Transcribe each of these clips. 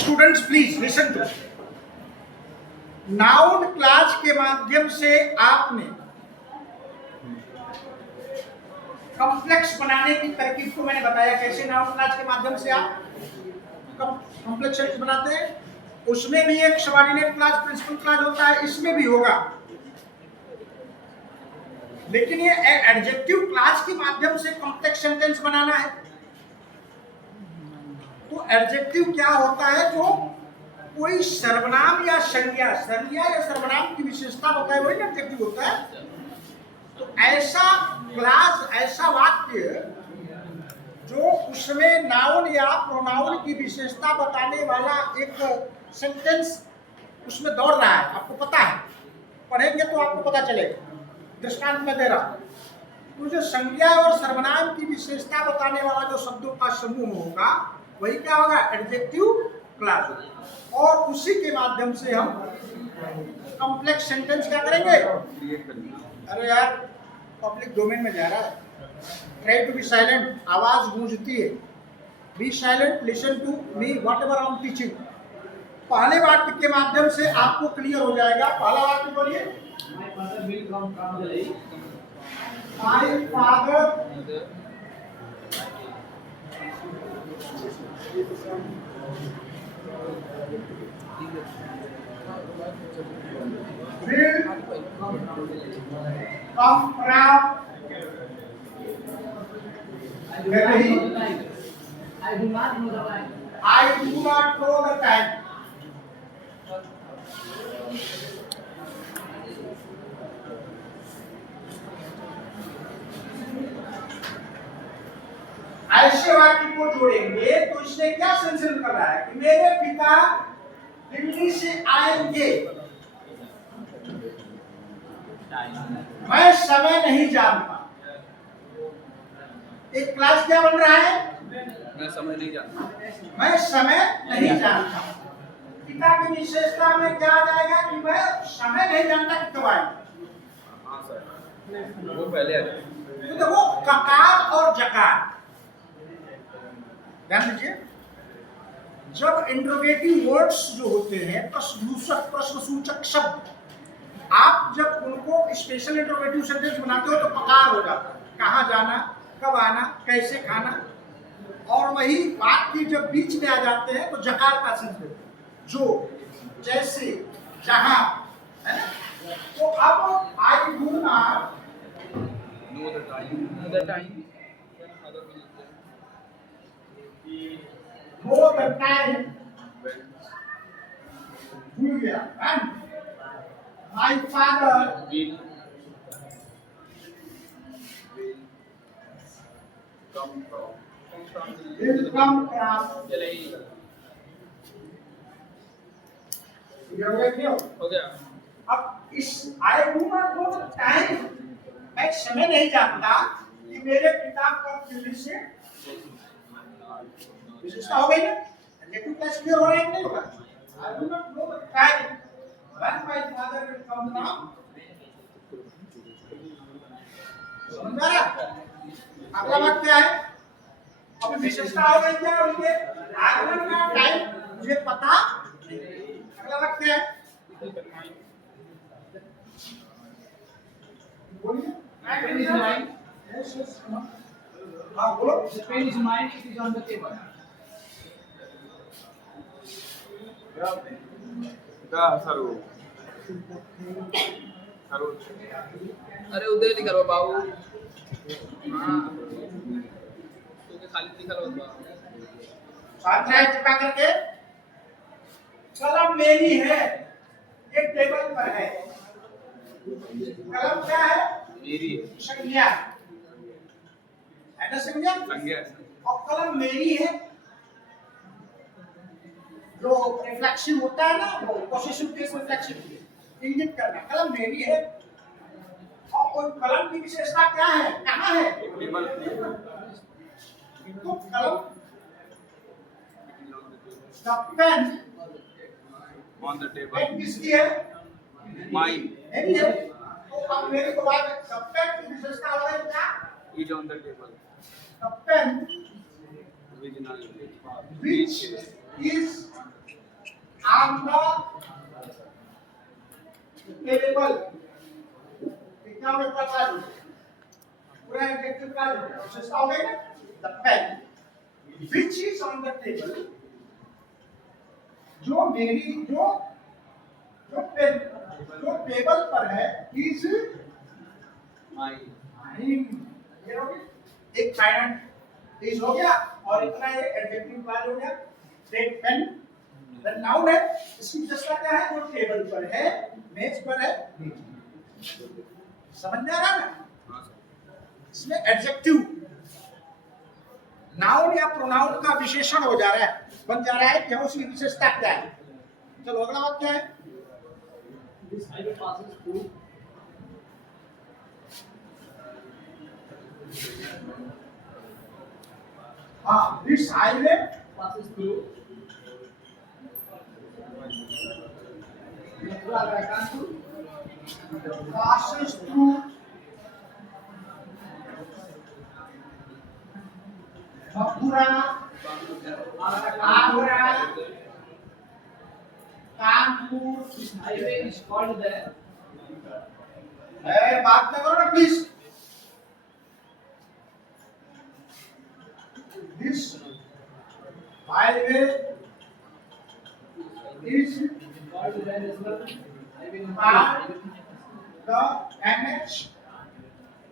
Students please listen to. Noun class के माध्यम से आपने कॉम्प्लेक्स बनाने की तरकीब को मैंने बताया, कैसे नाउन क्लास के माध्यम से आप कॉम्प्लेक्स सेंटेंस बनाते हैं। उसमें भी एक सबऑर्डिनेट क्लास प्रिंसिपल क्लास होता है, इसमें भी होगा, लेकिन ये एडजेक्टिव क्लास के माध्यम से कॉम्प्लेक्स सेंटेंस बनाना है। तो एडजेक्टिव क्या होता है? जो कोई सर्वनाम या संज्ञा या सर्वनाम की विशेषता बताए वही एडजेक्टिव होता है। तो ऐसा क्लास, ऐसा वाक्य जो उसमें नाउन या प्रोनाउन की विशेषता बताने वाला एक सेंटेंस उसमें दौड़ रहा है, आपको पता है, पढ़ेंगे तो आपको पता चलेगा। दृष्टांत में दे रहा हूं, तो जो संज्ञा और सर्वनाम की विशेषता बताने वाला जो शब्दों का समूह होगा वही क्या होगा? Adjective class. और उसी के माध्यम से हम कॉम्प्लेक्स सेंटेंस क्या करेंगे? अरे यार पब्लिक डोमेन में जा रहा है, ट्राई टू बी साइलेंट, आवाज गूंजती है। Be silent, listen to me whatever I am teaching. पहले वाक्य के माध्यम से आपको क्लियर हो जाएगा। पहला वाक्य बोलिए, my father will come from Delhi. I do not know the time. I do not know the time. ऐसे वाक्य को जोड़ेंगे तो इसने क्या सेंस कर रहा है कि मेरे पिता दिल्ली से आएंगे, मैं समय नहीं जानता। एक क्लास क्या बन रहा है? मैं समय नहीं जानता। मैं समय नहीं जानता। पिता की विशेषता में क्या आ जाएगा कि मैं समय नहीं जानता कि कब आएगा। हाँ सर, वो पहले आ जाएगा। तो देखो ककार और जकार, ध्यान दीजिए, जब इंट्रोगेटिव वर्ड्स जो होते हैं, प्रश्नसूचक शब्द, आप जब उनको स्पेशल इंट्रोगेटिव सेंटेंस बनाते हो तो पकार हो जाता है, कहाँ जाना, कब आना, कैसे खाना। और वही वाक्य जब बीच में आ जाते हैं तो जकार का सेंस देते हैं, जो, जैसे, जहां, है ना? तो अब I do not know the time, know the time, know the time, भूल गया। My father will come from will come from Delhi। हो गया। अब इस I do not know the time, मैं समय नहीं जानता कि मेरे पिता कब दिल्ली से, विशेषता हो गई ना? एडजेक्टिव क्लास क्लियर हो रहा है कि नहीं होगा? I do not know the time when my father will come from. समझ आ रहा? अगला वाक्य क्या है? अभी विशेषता हो गई क्या उनके? आगमन का टाइम मुझे पता नहीं। अगला वाक्य क्या है? बोलिए। Pen is mine. Yes, yes, come on. हाँ बोलो। The pen is mine. It is on the table. क्या सर वो? सर वो? अरे उधर लिखा लो बाबू। हाँ। तो खाली लिखा लो बाबू। स्वाध्याय चिपका करके, कलम मेरी है, एक टेबल पर है। कलम क्या है? मेरी संज्ञा है ना, संज्ञा। संज्ञा। और कलम मेरी है, जो रिफ्लेक्सिव होता है ना, वो पोसेसिव केस रिफ्लेक्सिव, इंगित करना, कलम मेरी है। और उन कलम की विशेषता क्या है? कहाँ है? टेबल। तो कलम, the pen on the table. Pen किसकी है? माइन मेरी है। तो अब मेरे को बात, द पेन की विशेषता हो गई क्या? Is on the table. The pen original which is on the table. कितना में पता है? पूरा एडजेक्टिव का विशेषता हो गई ना? The pen which is on the table. जो मेरी जो पेन जो टेबल पर है is माई ये हो गया एक साइलेंट इज हो गया और इतना ये एडजेक्टिव क्लॉज हो गया टेक पेन द नाउन है इसकी विशेषता क्या है जो टेबल पर है मेज पर है समझ में आ रहा है ना इसमें एडजेक्टिव नाउन या प्रोनाउन का विशेषण हो जा रहा है बन जा रहा है कि उसकी विशेषता क्या है चलो अगला वाक्य है This highway passes through. हाँ this highway Passes through. Mathura, Kanpur. passes through Mathura, Agra, Kanpur. This highway is called the. बात न करो ना please this highway is Called the national highway the NH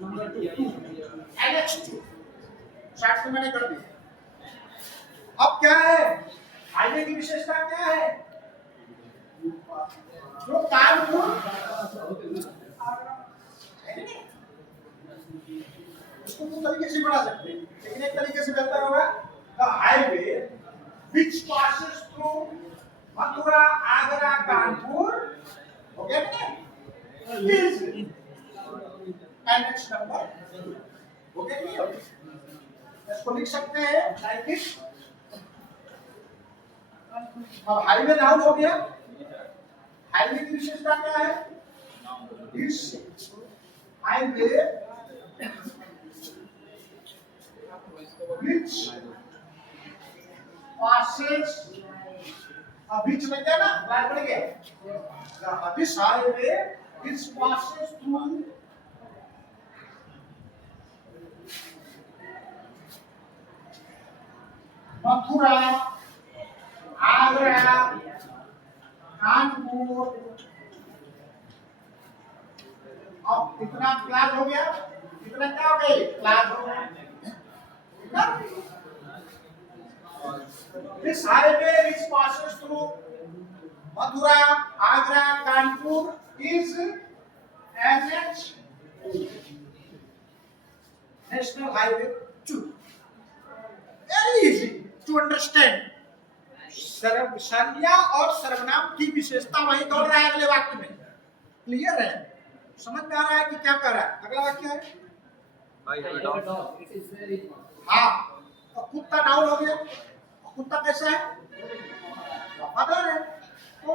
number 2. NH2 short में मैंने कर दिया अब क्या है हाईवे की विशेषता क्या है जो कानपुर उसको दो तरीके से बढ़ा सकते हैं लेकिन एक तरीके से बेहतर होगा the highway which passes through Mathura आगरा कानपुर हो गया ना इज एनएच नंबर हो गया नहीं इसको लिख सकते हैं लाइक दिस अब हाईवे नाउन हो गया हाईवे की विशेषता क्या है दिस हाईवे which passes बीच में क्या ना बात पड़ गया this highway which passes through Mathura आगरा कानपुर अब इतना क्लास हो गया इतना क्या हो गया क्लास हो गया This highway which passes through Mathura, Agra, Kanpur is NH National Highway 2. Very easy to understand. संज्ञा और सर्वनाम की विशेषता वही दौड़ रहा है अगले वाक्य में क्लियर है समझ में आ रहा है कि क्या कर रहा है अगला वाक्य है भाई I have a dog. It is very small. हाँ तो कुत्ता नाउन हो गया कुत्ता कैसा है वफादार है तो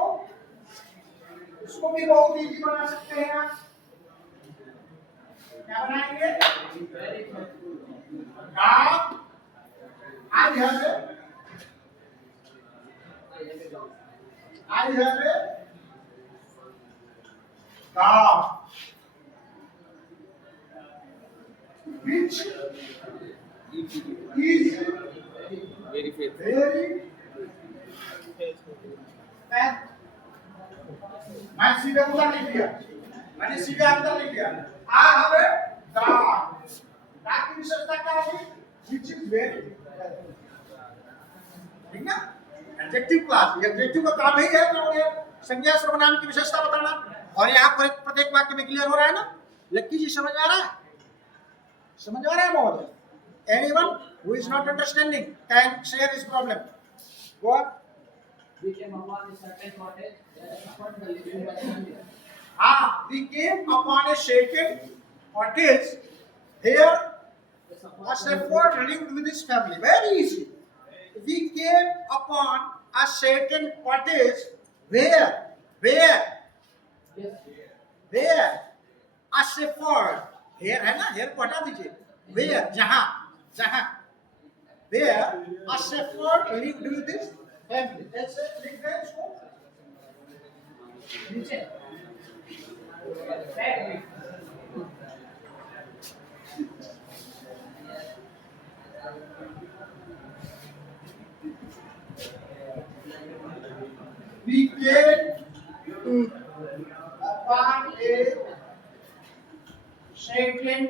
इसको भी बहुत इजी बना सकते हैं आप क्या बनाएंगे dog I have a dog which is very faith very bad. मैं सीधे उधर लिख दिया मैंने सीधे अंदर लिख दिया आ हमें डॉग डॉग की विशेषता क्या होगी which is very ठीक ना एडजेक्टिव क्लास एडजेक्टिव का काम ही है कि उन्हें संज्ञा सर्वनाम की विशेषता बताना और यहाँ पर प्रत्येक वाक्य में क्लियर हो रहा है ना लक्की जी समझ आ रहा है समझ आ रहा है महोदय anyone who is not understanding can share his problem go on We came upon a certain cottage that is upon the living by India. we came upon a certain cottage here a shepherd lived with his family very easy we came upon a certain cottage where Yes. where a shepherd here है ना here को हटा दीजिए where जहाँ where a shepherd lived with his family ऐसे लिख दें इसको नीचे बैक में We came to upon a certain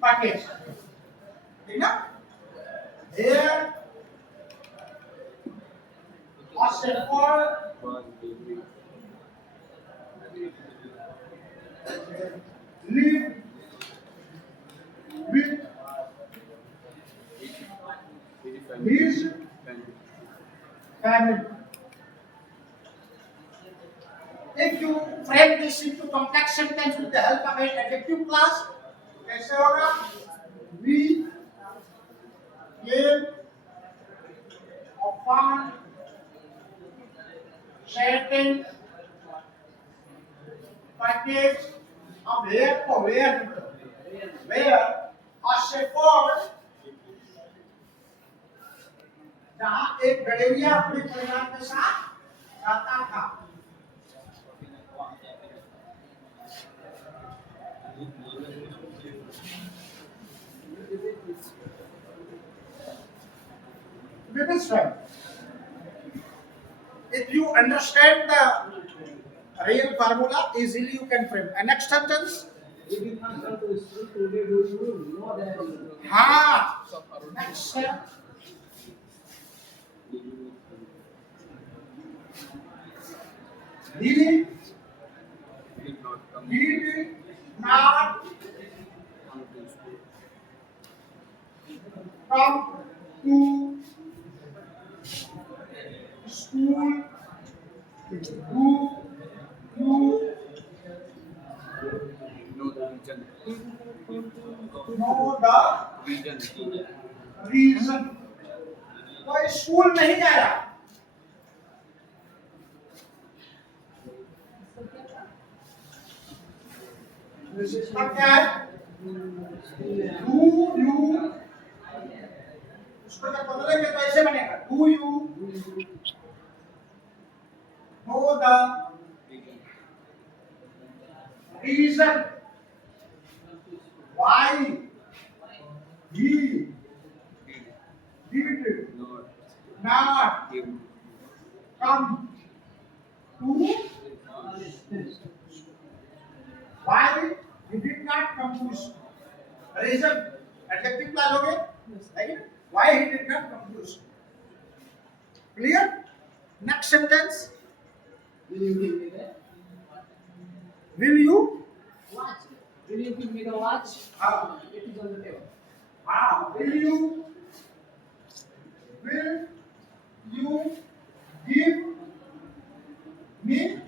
package. ठीक ना? There a shepherd lived with his family. If you frame this into complex sentence with the help of an adjective class, कैसे होगा? We came upon certain package of where a shepherd जहाँ एक गड़ेरिया अपने परिवार के साथ रहता था. With this friend, if you understand the real formula, easily you can frame. And next sentence. if you come to school today do you know that हाँ. Next step. He did not come to school. Do you know the reason why school नहीं आया? विशेषता क्या है? Do you उसको जब बदलेंगे तो ऐसे बनेगा. Do you know the reason why he did not come to why he did not come to school? Reason adjective डालोगे, लेकिन why he did not come to school? Clear? Next sentence. will you give me the Will you? watch will you give me the watch हाँ. it is on the table हाँ. Will you give me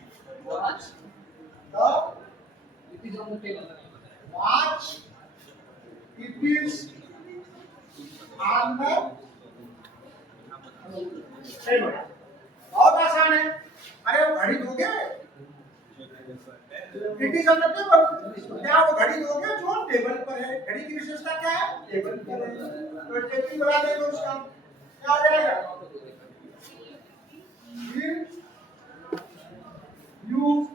watch the it is on the table watch? It is on the table. बहुत आसान है. अरे वो घड़ी दोगे? It is on the table. क्या वो घड़ी दोगे जो टेबल पर है? घड़ी की विशेषता क्या है? टेबल पर है. तो एडजेक्टिव बना देंगे उसका. क्या आ जाएगा? Will you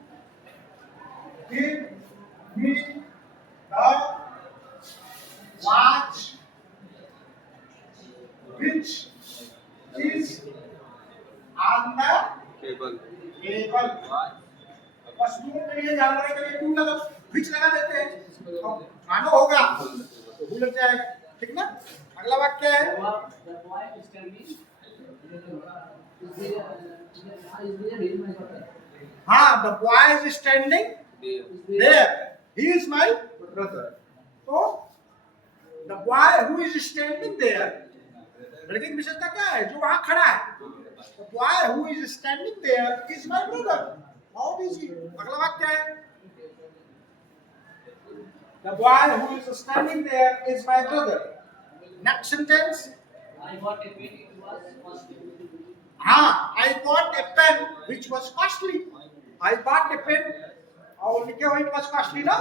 give me the watch which is on the table? वस्तुओं के लिए जानवरों के लिए क्यों लगा विच लगा देते हैं? तो मानो होगा तो भूल जाएगा. ठीक ना? अगला वाक्य है. the boy is standing is there is my brother हाँ. The boy is standing is there. He is my brother. तो the boy who is standing there, लड़के की विशेषता क्या है? जो वहाँ खड़ा है. The boy who is standing there is my brother. बहुत easy. अगला वाक्य है. The boy who is standing there is my brother. Next sentence. I bought a pen it was costly हाँ. I bought a pen which was costly. I bought a pen. और लिखे हुए it was costly ना?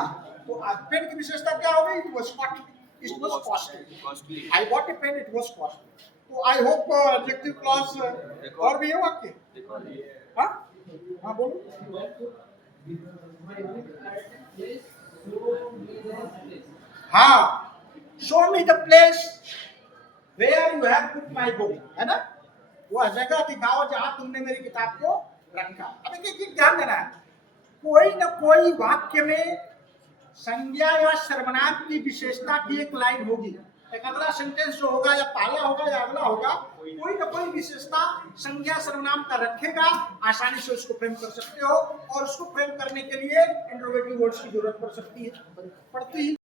तो पेन की विशेषता क्या हो गई? It was costly. It was costly. I bought a pen. It was costly. तो I hope adjective clause और भी है वाक्य. हाँ? हाँ बोलो। हाँ, show me the place where you have put my book, है ना? वह जगह दिखाओ जहां तुमने मेरी किताब को रखा। अब एक ध्यान देना है, कोई न कोई वाक्य में संज्ञा या सर्वनाम की विशेषता की एक लाइन होगी। एक अगला सेंटेंस जो होगा या पहला होगा या अगला होगा, कोई न कोई विशेषता संज्ञा सर्वनाम का रखेगा। आसानी से उसको फ्रेम कर सकते हो, और उसको फ्रेम करने के लिए इंटरोगेटिव वर्ड्स की जरूरत पड़ती है।